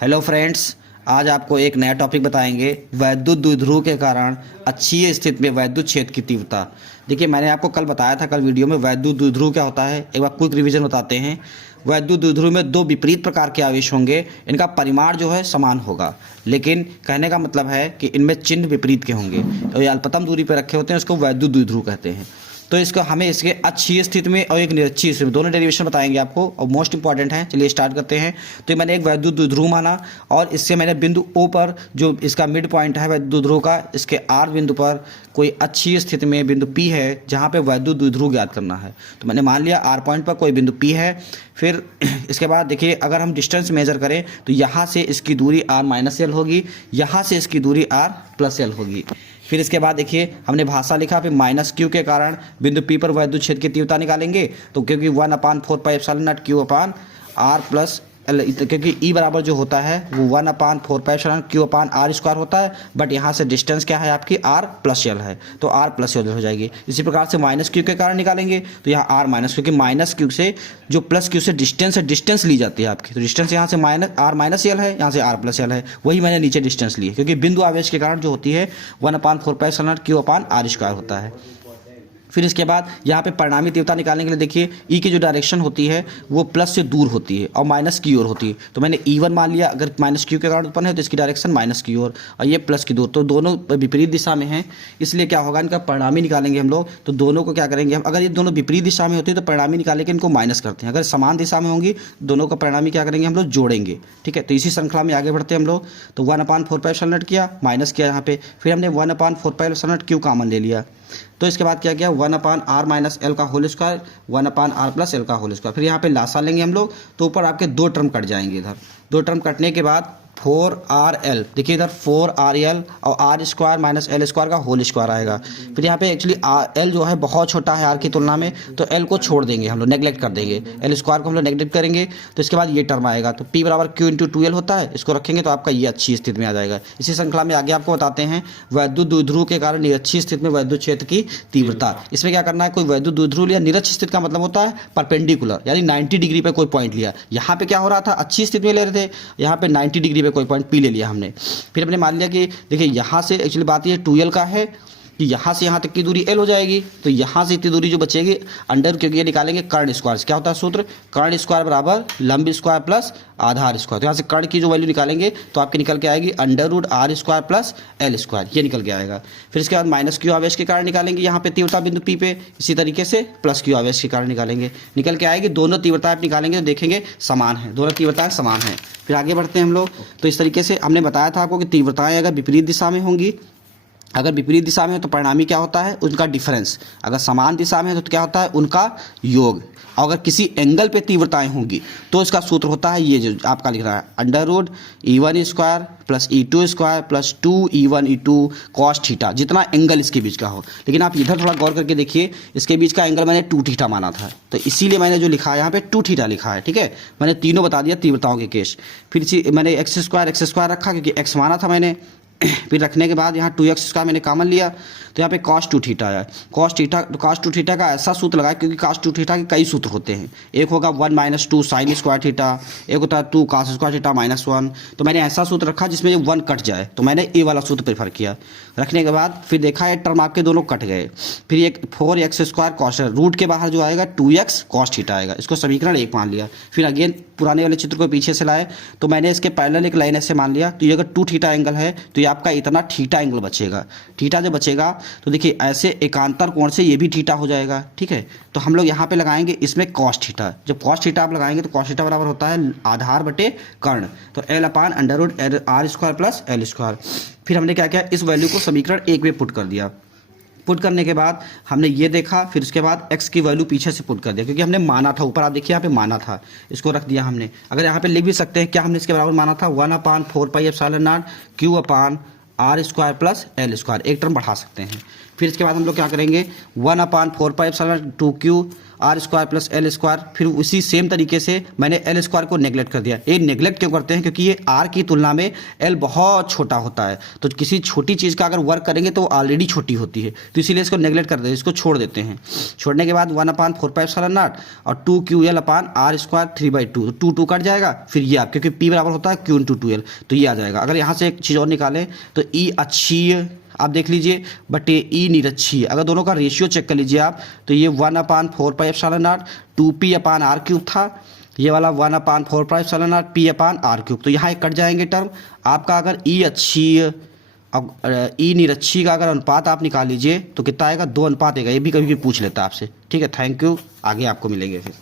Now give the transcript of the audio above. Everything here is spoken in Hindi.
हेलो फ्रेंड्स, आज आपको एक नया टॉपिक बताएंगे। वैद्युत द्विध्रुव के कारण अक्षीय स्थिति में वैद्युत क्षेत्र की तीव्रता। देखिए, मैंने आपको कल बताया था, कल वीडियो में वैद्युत द्विध्रुव क्या होता है। एक बार क्विक रिवीजन बताते हैं। वैद्युत द्विध्रुव में दो विपरीत प्रकार के आवेश होंगे। इनका परिमाण जो है समान होगा, लेकिन कहने का मतलब है कि इनमें चिन्ह विपरीत के होंगे। तो ये अल्पतम दूरी पर रखे होते हैं, उसको वैद्युत द्विध्रुव कहते हैं। तो इसको हमें इसके अक्षीय स्थिति में और एक निरक्षीय स्थिति में दोनों डेरिवेशन बताएंगे आपको, और मोस्ट इंपॉर्टेंट है। चलिए स्टार्ट करते हैं। तो मैंने एक वैद्युत द्विध्रुव माना, और इससे मैंने बिंदु O पर जो इसका मिड पॉइंट है वैद्युत द्विध्रुव का, इसके R बिंदु पर कोई अक्षीय स्थिति में बिंदु P है जहाँ पे वैद्युत द्विध्रुव ज्ञात करना है। तो मैंने मान लिया R पॉइंट पर कोई बिंदु P है। फिर इसके बाद देखिए, अगर हम डिस्टेंस मेजर करें तो यहाँ से इसकी दूरी R-L होगी, यहाँ से इसकी दूरी R+L होगी। फिर इसके बाद देखिए, हमने भाषा लिखा, फिर -Q के कारण बिंदु P पर वैद्युत क्षेत्र की तीव्रता निकालेंगे। तो क्योंकि 1/4πε0 Q/R+L, क्योंकि E बराबर जो होता है वो 1/4πε Q/R² होता है, बट यहाँ से डिस्टेंस क्या है आपकी R+L है, तो R+L हो जाएगी। इसी प्रकार से -Q के कारण निकालेंगे, तो यहाँ R-, क्योंकि -Q से जो +Q से डिस्टेंस है, डिस्टेंस ली जाती है आपकी, तो डिस्टेंस यहाँ से R-L है, यहाँ से R+L है, वही मैंने नीचे डिस्टेंस ली है, क्योंकि बिंदु आवेश के कारण जो होती है 1/4πε0 Q/R² होता है। फिर इसके बाद यहाँ पे परिणामी तीव्रता निकालने के लिए देखिए, E की जो डायरेक्शन होती है वो प्लस से दूर होती है और माइनस की ओर होती है। तो मैंने E1 मान लिया, अगर -Q के कारण उत्पन्न है तो इसकी डायरेक्शन माइनस की ओर, और ये प्लस की दूर, तो दोनों विपरीत दिशा में हैं। इसलिए क्या होगा, इनका परिणामी निकालेंगे हम लोग। तो दोनों को क्या करेंगे हम, अगर ये दोनों विपरीत दिशा में होती है तो परिणामी निकाले के इनको माइनस करते हैं। अगर समान दिशा में होंगी, दोनों का परिणामी क्या करेंगे हम लोग, जोड़ेंगे। ठीक है, तो इसी श्रृंखला में आगे बढ़ते हैं हम लोग। तो 1/4πε0 किया, माइनस किया यहाँ पे, फिर हमने 1/4πε0 Q कॉमन ले लिया। तो इसके बाद क्या किया, 1/R-L का होल स्क्वायर, 1/R+L का होल स्क्वायर। फिर यहाँ पे लासा लेंगे हम लोग, तो ऊपर आपके दो टर्म कट जाएंगे। इधर दो टर्म कटने के बाद 4RL, देखिए इधर 4RL और R² - L² का होल स्क्वायर आएगा। फिर यहाँ पे एक्चुअली L जो है बहुत छोटा है R की तुलना में, तो L को छोड़ देंगे हम लोग, नेगलेक्ट कर देंगे, L² को हम लोग नेगलेक्ट करेंगे। तो इसके बाद ये टर्म आएगा, तो P = Q × 2L होता है, इसको रखेंगे तो आपका ये अच्छी स्थिति में आ जाएगा। इसी श्रृंखला में आगे आपको बताते हैं वैद्युत द्विध्रुव के कारण निरक्षीय स्थिति में वैद्युत क्षेत्र की तीव्रता। इसमें क्या करना है, कोई वैद्युत द्विध्रुव लिया, निरक्ष स्थिति का मतलब होता है परपेंडिकुलर, यानी 90 डिग्री पे कोई पॉइंट लिया। यहाँ पे क्या हो रहा था, अच्छी स्थिति में ले रहे थे, यहाँ पे 90 डिग्री पे कोई पॉइंट P ले लिया हमने। फिर हमने मान लिया कि देखिए, यहाँ से एक्चुअली बात ये 2L का है कि यहाँ से यहाँ तक की दूरी L हो जाएगी, तो यहाँ से इतनी दूरी जो बचेगी अंडर, क्योंकि ये निकालेंगे कर्ण स्क्वायर। क्या होता है सूत्र, कर्ण स्क्वायर बराबर लंब स्क्वायर प्लस आधार स्क्वायर। तो यहाँ से कर्ण की जो वैल्यू निकालेंगे तो आपके निकल के आएगी √R² प्लस L², ये निकल के आएगा। फिर इसके बाद -Q आवेश के कारण निकालेंगे, यहाँ पे तीव्रता बिंदु P पे। इसी तरीके से +Q आवेश के कारण निकालेंगे, निकल के आएगी। दोनों तीव्रताएं निकालेंगे तो देखेंगे समान है, दोनों तीव्रताएं समान हैं। फिर आगे बढ़ते हैं हम लोग। तो इस तरीके से हमने बताया था आपको कि तीव्रताएं अगर विपरीत दिशा में होंगी, अगर विपरीत दिशा में हो तो परिणामी क्या होता है, उनका डिफरेंस। अगर समान दिशा में है तो क्या होता है, उनका योग। और अगर किसी एंगल पे तीव्रताएं होंगी तो इसका सूत्र होता है ये जो आपका लिख रहा है, √E1² + E2² + 2E1E2 cos theta, जितना एंगल इसके बीच का हो। लेकिन आप इधर थोड़ा गौर करके देखिए, इसके बीच का एंगल मैंने 2 थीटा माना था, तो इसीलिए मैंने जो लिखा है यहाँ पे 2 थीटा लिखा है। ठीक है, मैंने तीनों बता दिया तीव्रताओं के केस। फिर इसी मैंने x² रखा, क्योंकि x माना था मैंने। फिर रखने के बाद यहाँ 2x² मैंने कॉमन लिया, तो यहाँ पे cos 2 थीटा है। cos 2 थीटा का ऐसा सूत्र लगाया, क्योंकि cos 2 थीटा के कई सूत्र होते हैं। एक होगा 1 - 2 sin स्क्वायर थीटा, एक होता है 2 cos स्क्वायर थीटा -1। तो मैंने ऐसा सूत्र रखा जिसमें ये 1 कट जाए, तो मैंने ए वाला सूत्र प्रेफर किया। रखने के बाद फिर देखा ये टर्म आपके दोनों कट गए। फिर एक 4x² cos, रूट के बाहर जो आएगा 2x cos थीटा आएगा, इसको समीकरण 1 मान लिया। फिर अगेन पुराने वाले चित्र को पीछे से लाए, तो मैंने इसके पैरेलल एक लाइन ऐसे मान लिया। तो ये अगर 2 थीटा एंगल है तो ये आपका इतना थीटा एंगल बचेगा। थीटा जब बचेगा तो देखिए ऐसे एकांतर कोण से ये भी थीटा हो जाएगा। ठीक है, तो हम लोग यहाँ पे लगाएंगे इसमें cos थीटा। जब cos थीटा आप लगाएंगे तो cos थीटा बराबर होता है आधार बटे कर्ण, तो L/√R² प्लस L²। फिर हमने क्या किया, इस वैल्यू को समीकरण 1 में पुट कर दिया। पुट करने के बाद हमने ये देखा, फिर उसके बाद x की वैल्यू पीछे से पुट कर दिया, क्योंकि हमने माना था, ऊपर आप देखिए यहाँ पे माना था, इसको रख दिया हमने। अगर यहाँ पे लिख भी सकते हैं क्या हमने इसके बराबर माना था, 1/4πε0 Q/R² प्लस L², एक टर्म बढ़ा सकते हैं। फिर इसके बाद हम लोग क्या करेंगे, 1/4πε0 2Q R square plus L square, फिर उसी सेम तरीके से मैंने एल स्क्वायर को नेगलेक्ट कर दिया। ये नेगलेक्ट क्यों करते हैं? क्योंकि ये आर की तुलना में एल बहुत छोटा होता है, तो किसी छोटी चीज़ का अगर वर्क करेंगे तो ऑलरेडी छोटी होती है, तो इसीलिए इसको नेगलेक्ट कर देते हैं, इसको छोड़ देते हैं। छोड़ने के बाद 1/4πε0 और 2ql अपान आर स्क्वायर 3/2, तो 2 कट जाएगा, फिर ये आप क्योंकि p बराबर होता है q × 2l, तो ये आ जाएगा। अगर यहाँ से एक चीज़ और निकालें तो ई अक्षीय आप देख लीजिए, बट ये ई निरक्षीय, अगर दोनों का रेशियो चेक कर लीजिए आप, तो ये 1/4πε0 2p/r³ था, ये वाला 1/4πε0 p/r³, तो यहाँ एक कट जाएंगे टर्म आपका। अगर ई अक्षीय अब ई निरक्षीय का अगर अनुपात आप निकाल लीजिए तो कितना आएगा? 2 अनुपात आएगा। ये भी कभी भी पूछ लेता है आपसे। ठीक है, थैंक यू, आगे आपको मिलेंगे फिर।